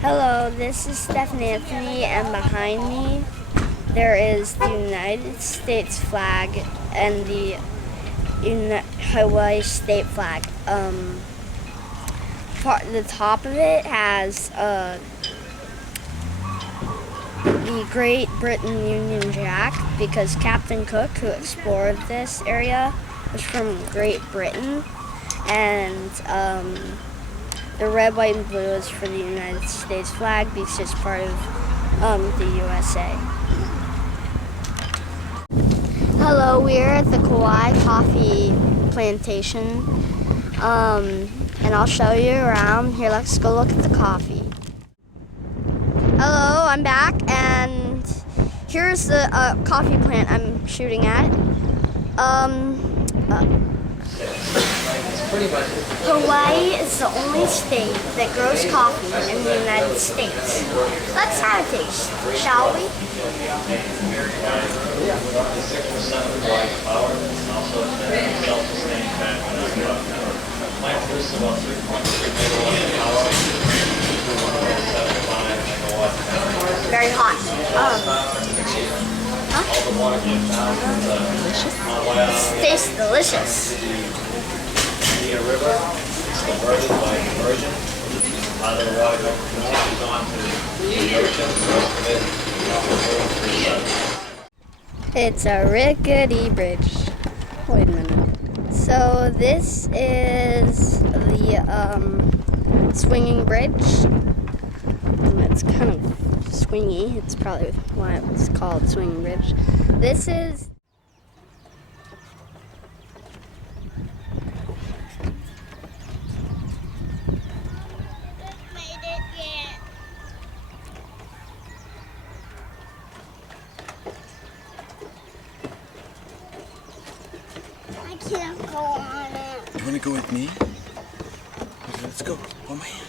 Hello, this is Stefan Anthony, and behind me there is the United States flag and the Hawaii state flag. The top of it has the Great Britain Union Jack, because Captain Cook, who explored this area, was from Great Britain, and the red, white, and blue is for the United States flag because it's part of the USA. Hello, we're at the Kauai Coffee Plantation, and I'll show you around. Here, let's go look at the coffee. Hello, I'm back, and here's the coffee plant I'm shooting at. Hawaii is the only state that grows coffee in the United States. Let's have a taste, shall we? Very hot. Delicious. It tastes delicious. It's a rickety bridge. Wait a minute. So this is the swinging bridge. It's kind of swingy. It's probably why it's called swinging bridge. This is I can't go on it. You want to go with me? Okay, let's go. Hold my hand.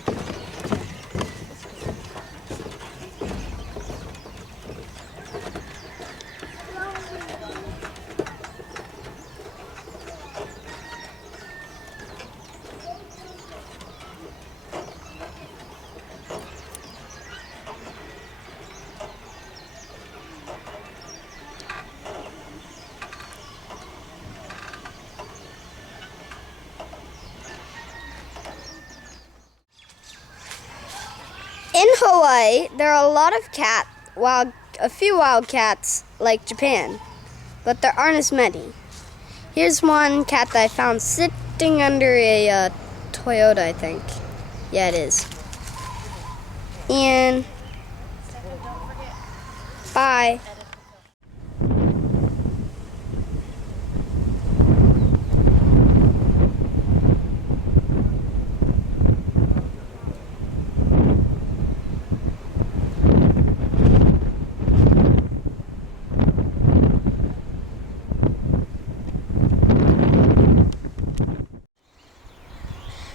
in Hawaii, there are a lot of a few wild cats like Japan, but there aren't as many. Here's one cat that I found sitting under a Toyota, I think. Yeah, it is. And bye.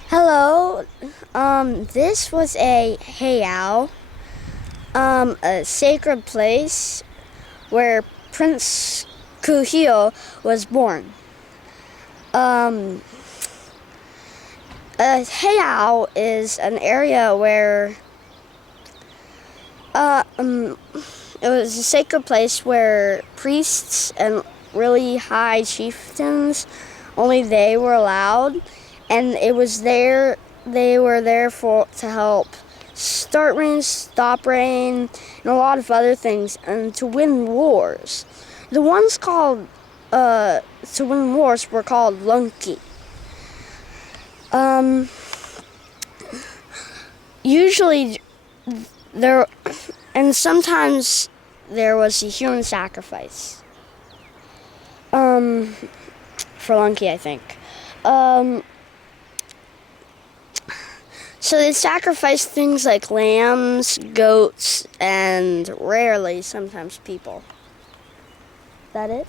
Hello, this was a heiau, a sacred place where Prince Kuhio was born. A heiau is an area where it was a sacred place where priests and really high chieftains, only they were allowed. And it was there. They were there to help start rain, stop rain, and a lot of other things, and to win wars. The ones called to win wars were called lunki. Usually there, and sometimes there was a human sacrifice. For lunki, I think. So they sacrificed things like lambs, goats, and rarely, sometimes people. Is that it?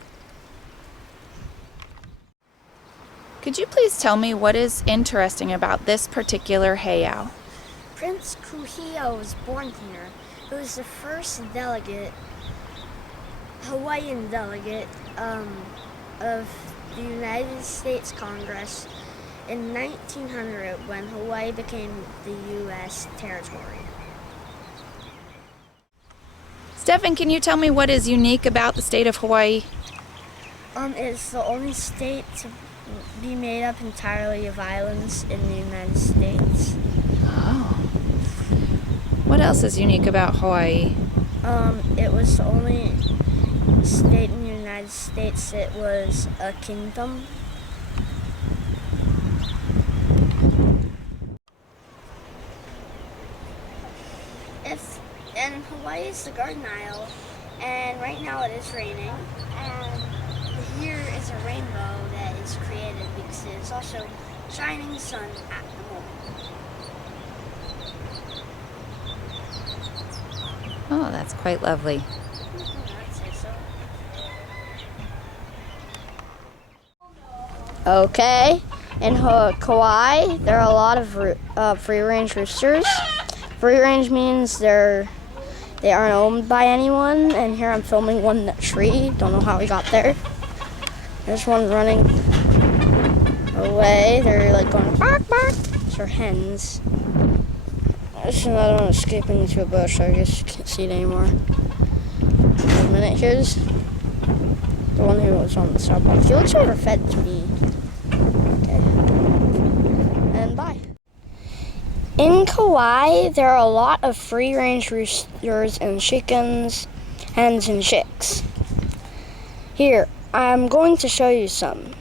Could you please tell me what is interesting about this particular heiau? Prince Kuhio was born here. He was the first delegate, Hawaiian delegate, of the United States Congress in 1900 when Hawaii became the U.S. territory. Stefan, can you tell me what is unique about the state of Hawaii? It's the only state to be made up entirely of islands in the United States. Oh. What else is unique about Hawaii? It was the only state in the United States that was a kingdom. And Hawaii is the Garden Isle, and right now it is raining, and here is a rainbow that is created because it is also shining sun at the moment. Oh, that's quite lovely. I'd say so. Okay, in Kauai, there are a lot of free-range roosters. Free-range means they aren't owned by anyone, and here I'm filming one in a tree. Don't know how he got there. There's one running away. They're like going bark, bark. Those are hens. There's another one escaping into a bush. I guess you can't see it anymore. Wait a minute. Here's the one who was on the sidewalk. He looks overfed to me. Okay. And bye. In Kauai, there are a lot of free-range roosters and chickens, hens, and chicks. Here, I'm going to show you some.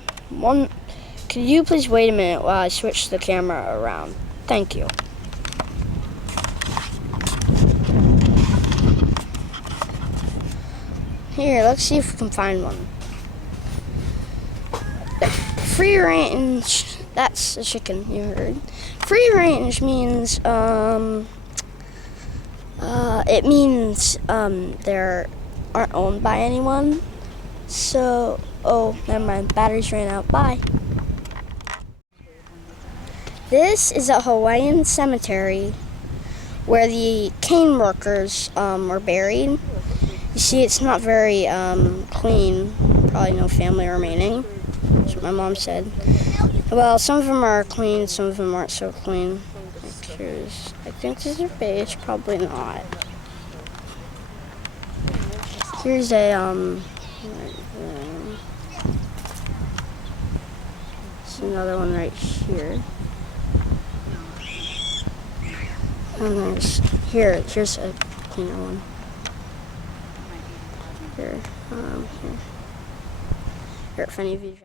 Could you please wait a minute while I switch the camera around? Thank you. Here, let's see if we can find one. Free range, that's a chicken you heard. Free range means, it means they aren't owned by anyone. So, oh, never mind, batteries ran out, bye. This is a Hawaiian cemetery where the cane workers were buried. You see, it's not very clean, probably no family remaining. That's what my mom said. Well, some of them are clean, some of them aren't so clean. I think this is a base, probably not. Here's a there's another one right here. And here's a cleaner one. Here, if any of you.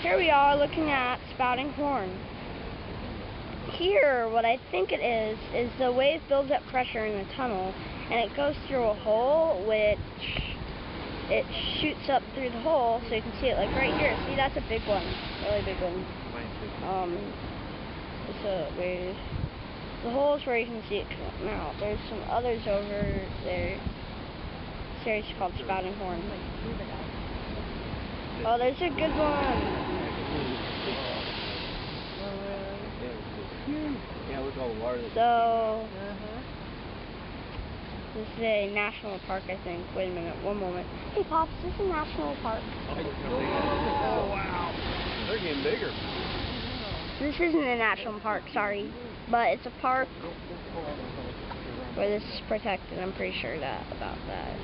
Here we are looking at spouting horn. Here, what I think it is the wave builds up pressure in the tunnel, and it goes through a hole, which it shoots up through the hole, so you can see it like right here. See, that's a big one, really big one. It's a wave. The hole is where you can see it come out. There's some others over there. Series called Spouting Horn. Oh, there's a good one. So, this is a national park, I think. Wait a minute, one moment. Hey, Pops, this is a national park. Oh, wow. They're getting bigger. This isn't a national park, sorry. But it's a park where this is protected. I'm pretty sure about that.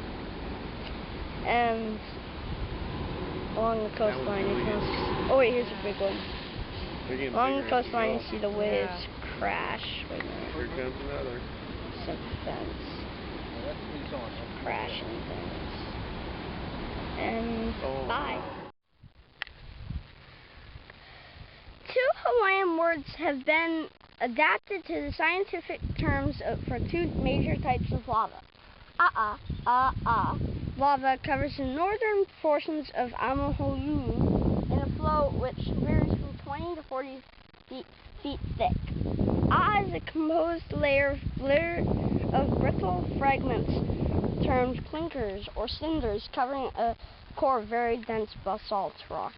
And along the coastline, you can see, oh wait, here's a big one. Along the coastline, you see the waves crash. Wait a minute. Here comes another. Some fence. Crashing things. And bye. Two Hawaiian words have been adapted to the scientific terms for two major types of lava. Lava covers the northern portions of Honolulu in a flow which varies from 20 to 40 feet thick. Is a composed layer of brittle fragments termed clinkers or cinders covering a core of very dense basalt rock.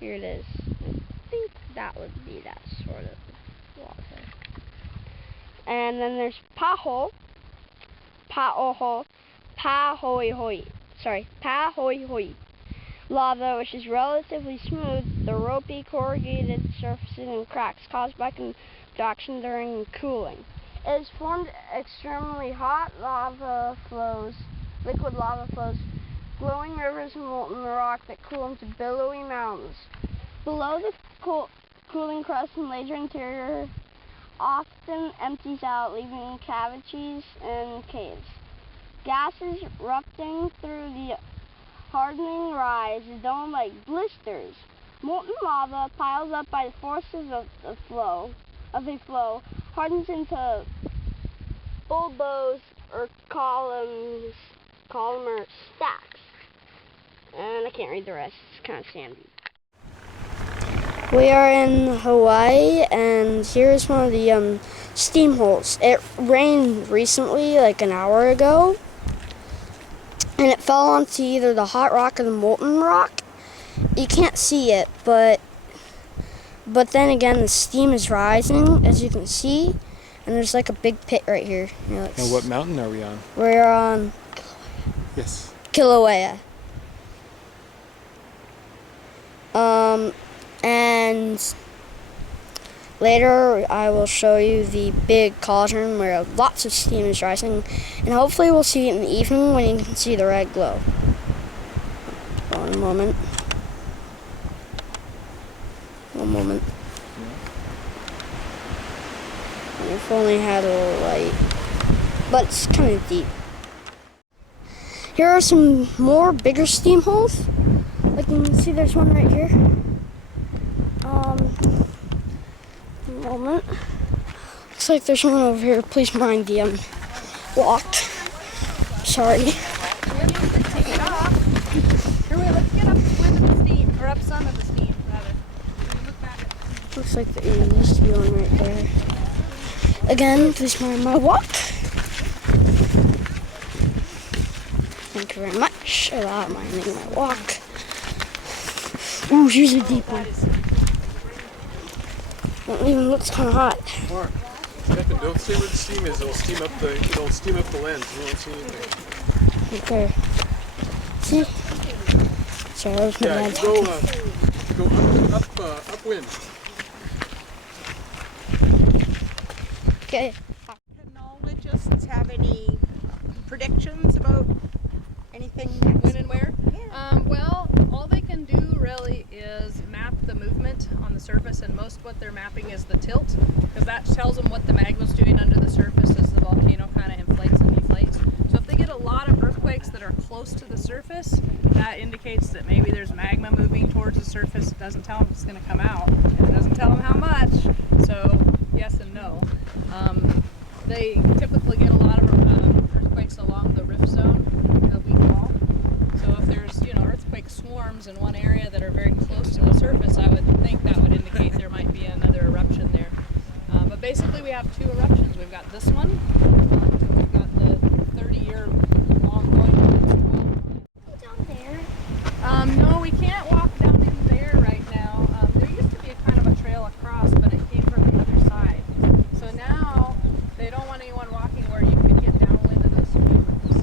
Here it is. I think that would be that sort of lava. And then there's pahoihoi, lava, which is relatively smooth, the ropey corrugated surfaces and cracks caused by contraction during cooling. It is formed extremely hot lava flows, liquid lava flows, glowing rivers of molten rock that cool into billowy mountains. Below the cooling crust and later interior often empties out, leaving cavities and caves. Gases erupting through the hardening rise dome like blisters. Molten lava piles up by the forces of a flow, hardens into bulbos or columnar stacks. And I can't read the rest, it's kind of sandy. We are in Hawaii, and here's one of the steam holes. It rained recently, like an hour ago, and it fell onto either the hot rock or the molten rock. You can't see it, but then again, the steam is rising, as you can see, and there's like a big pit right here. And what mountain are we on? We're on Yes. Kilauea. And later I will show you the big cauldron where lots of steam is rising, and hopefully we'll see it in the evening when you can see the red glow. One moment. If only had a little light, but it's kind of deep. Here are some more bigger steam holes. Like you can see, there's one right here. Moment. Looks like there's one over here. Please mind the walk. Sorry. Take it off. Here, wait, let's get upwind of the steam, or up some of the steam, rather. Look back at it. Looks like there used to be one right there. Again, please mind my walk. Thank you very much about minding my walk. Ooh, here's a deep one. That even looks kind of hot. Mark, Stefan, don't stay where the steam is. It'll steam up the lens. You won't see anything. Okay. See? Sorry, that was my bad. Go upwind. Okay. Can knowledgists have any predictions about anything when and where? Well, all they can do really is map the movement on the surface, and most what they're mapping is the tilt, because that tells them what the magma's doing under the surface as the volcano kind of inflates and deflates. So if they get a lot of earthquakes that are close to the surface, that indicates that maybe there's magma moving towards the surface. It doesn't tell them it's going to come out, and it doesn't tell them how much. So yes and no. They typically get a lot of earthquakes along the rift zone that we call. So if there's, earthquake swarms in one area that are very close to the surface, I would think that would indicate there might be another eruption there. But basically we have two eruptions. We've got this one, and we've got the 30-year long going. Down there. No, we can't walk down in there right now. There used to be a kind of a trail across, but it came from the other side. So now they don't want anyone walking where you could get downwind of the streams.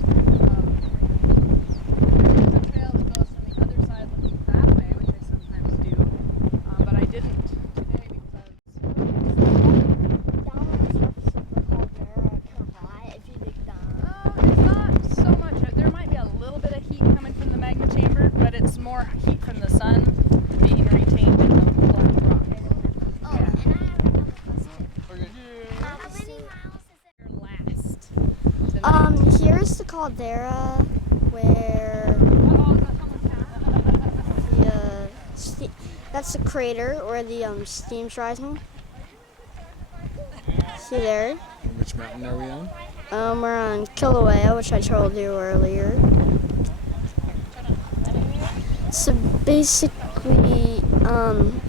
There's a trail that goes from the other side looking that way, which I sometimes do, but I didn't today because Down on the surface of the caldera kind of hot if you dig down. it's not so much. There might be a little bit of heat coming from the magma chamber, but it's more heat from the sun being retained in the black rock. Oh, and I have another question. Okay. How many miles is it? Last. Here's the caldera where that's the crater where the steam's rising. See there? And which mountain are we on? We're on Kilauea, which I told you earlier. So basically,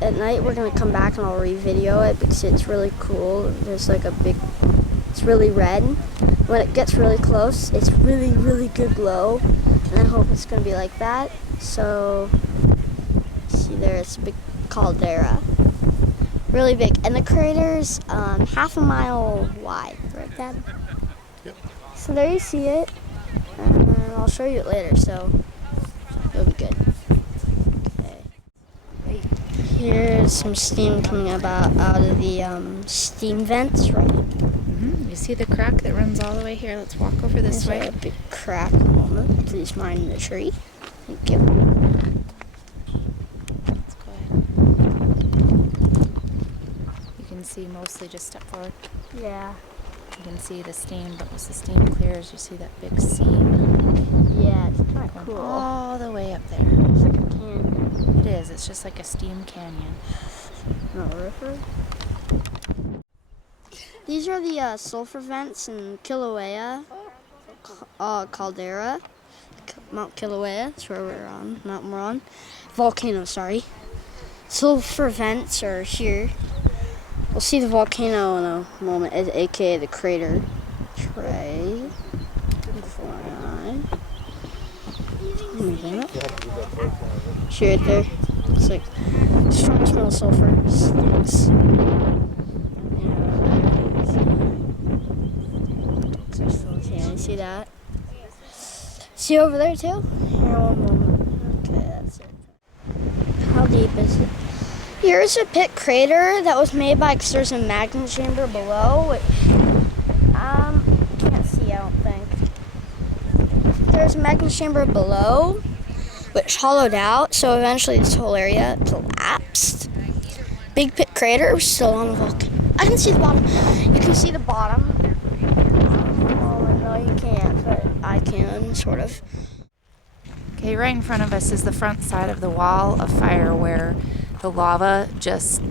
at night we're gonna come back and I'll re-video it because it's really cool. There's like it's really red. When it gets really close, it's really, really good glow. And I hope it's gonna be like that. So, see there, it's a big caldera. Really big. And the crater's half a mile wide, right, Dad? Yep. So there you see it. And I'll show you it later, so it'll be good. Okay. Here's some steam coming out of the steam vents, right? You see the crack that runs all the way here? Let's walk over this There's way. a big crack moment. Please mind the tree. Thank you. Let's go ahead. You can see mostly, just step forward. Yeah. You can see the steam, but once the steam clears, you see that big seam Yeah, it's kind of going cool. all the way up there. It's like a canyon. It is. It's just like a steam canyon. No river. These are the sulfur vents in Kilauea, caldera, Mount Kilauea. That's where we're on. Mountain we're on. Volcano, sorry. Sulfur vents are here. We'll see the volcano in a moment, aka the crater. Tray. See right there. It's like strong smell of sulfur. Stinks. Yeah, you see that? See over there too? Here, one moment. Okay, that's it. How deep is it? Here's a pit crater that was made by, because there's a magma chamber below. Can't see, I don't think. There's a magma chamber below, which hollowed out, so eventually this whole area collapsed. Big pit crater, still on the volcano. I can see the bottom. You can see the bottom. Oh, no, you can't, but I can, sort of. Okay, right in front of us is the front side of the wall of fire where the lava just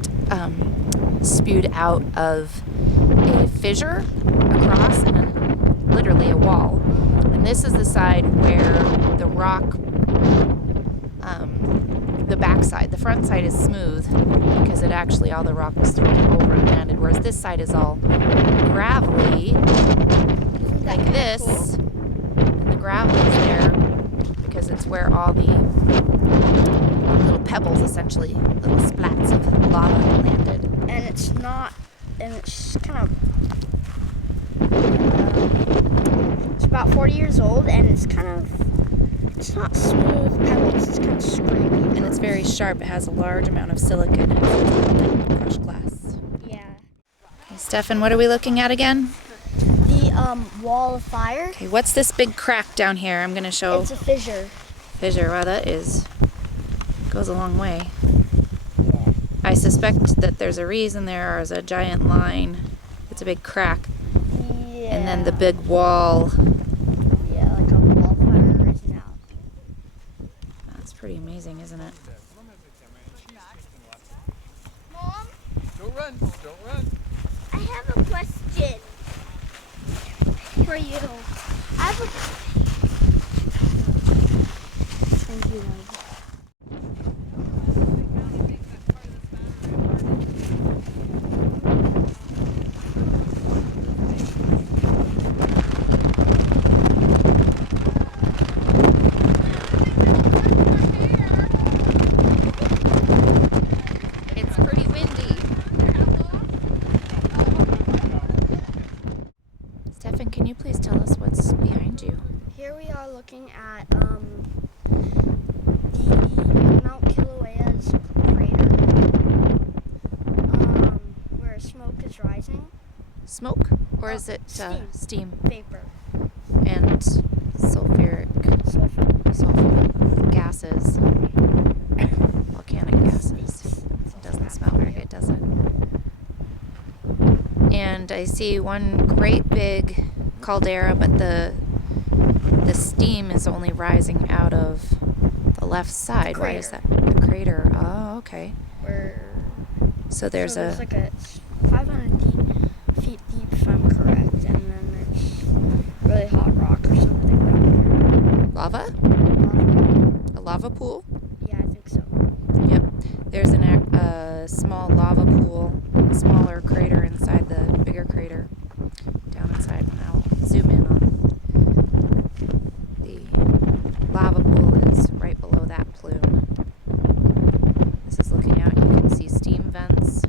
spewed out of a fissure across and literally a wall. And this is the side where the rock, the back side, the front side is smooth because it actually, all the rock was thrown over and landed, whereas this side is all gravelly like this. And the gravel is there because it's where all the little pebbles, essentially, little splats of lava landed. And it's not, and it's kind of, it's about 40 years old, and it's kind of, it's not smooth pebbles, it's kind of scrapey. And it's very sharp. It has a large amount of silica in it, like crushed glass. Yeah. Okay, Stefan, what are we looking at again? The wall of fire. Okay, what's this big crack down here? I'm going to show. It's a fissure. Fissure. Wow, that goes a long way. I suspect that there's a reason there is a giant line. It's a big crack. Yeah. And then the big wall. Yeah, like a wall of fire rising out. That's pretty amazing, isn't it? Mom, Don't run. Don't run. I have a question for you. I have a Thank you, Love. It's pretty windy. Stefan, can you please tell us what's behind you? Here we are looking at the Mount Kilauea's crater, where smoke is rising. Smoke? Or is it Steam. steam Vapor. and sulfur gases? Volcanic gases. It doesn't smell very good, does it? And I see one great big caldera, but the steam is only rising out of the left side. Why is that? The crater. Oh, okay. So there's it's like a 500 feet deep, if I'm correct, and then there's really hot rock or something down lava? there. A lava pool? Yeah, I think so. Yep. There's a small lava pool, a smaller crater inside the bigger crater down inside. And I'll zoom in on the lava pool is right below that plume. This is looking out. You can see steam vents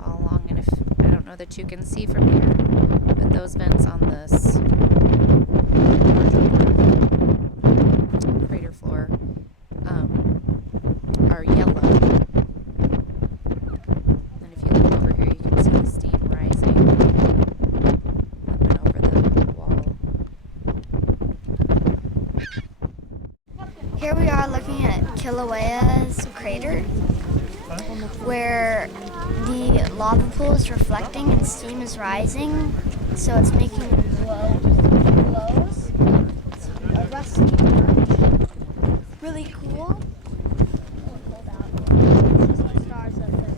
all along, and if I don't know that you can see from here, but those vents on this larger crater floor are yellow. And if you look over here, you can see the steam rising. Kilauea's crater, where the lava pool is reflecting and steam is rising, so it's making glows. It's a rusty orange. Really cool. Stars up there.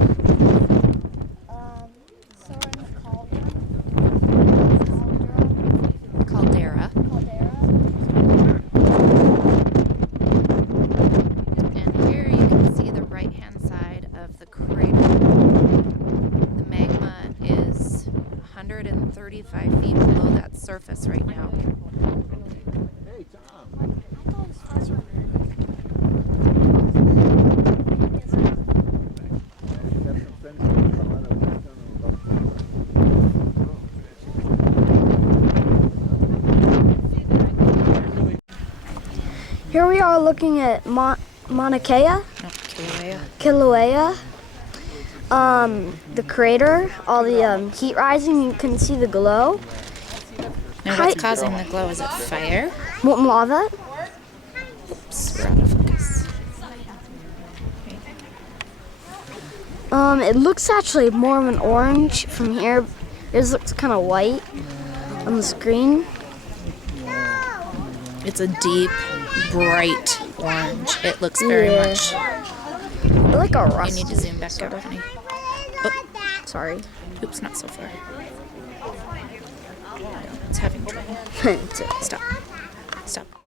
So we're in the Caldera. And here you can see the right-hand side of the crater. The magma is 135 feet below that surface right now. Here we are looking at Mauna Kea, Kilauea. The crater, all the heat rising, you can see the glow. Now what's causing the glow? Is it fire? Molten lava. Oops, we're out of focus. It looks actually more of an orange from here. Yours looks kind of white on the screen. It's a deep, bright orange. It looks very much. Like a You rust. need to zoom back out, honey. Oh, Sorry. oops, not so far. It's having trouble. Stop. Stop.